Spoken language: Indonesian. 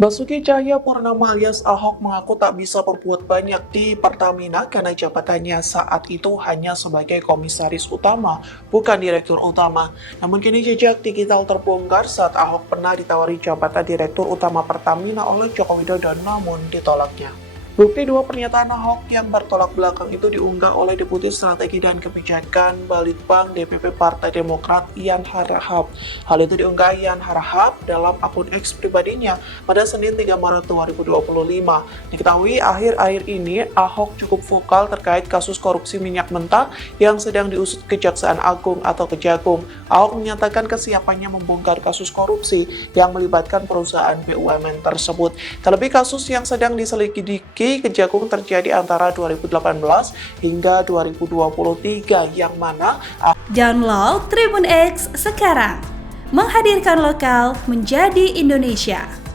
Basuki Cahayapurnama alias Ahok mengaku tak bisa berbuat banyak di Pertamina karena jabatannya saat itu hanya sebagai komisaris utama, bukan direktur utama. Namun kini jejak digital terbongkar saat Ahok pernah ditawari jabatan direktur utama Pertamina oleh Joko Widodo namun ditolaknya. Bukti dua pernyataan Ahok yang bertolak belakang itu diunggah oleh Deputi Strategi dan Kebijakan Balitbang DPP Partai Demokrat Yan Harahap. Hal itu diunggah Yan Harahap dalam akun X pribadinya pada Senin 3 Maret 2025. Diketahui akhir-akhir ini Ahok cukup vokal terkait kasus korupsi minyak mentah yang sedang diusut Kejaksaan Agung atau Kejagung. Ahok menyatakan kesiapannya membongkar kasus korupsi yang melibatkan perusahaan BUMN tersebut. Terlebih kasus yang sedang diselidiki Kejagung terjadi antara 2018 hingga 2023 yang mana Download Tribun X sekarang, menghadirkan lokal menjadi Indonesia.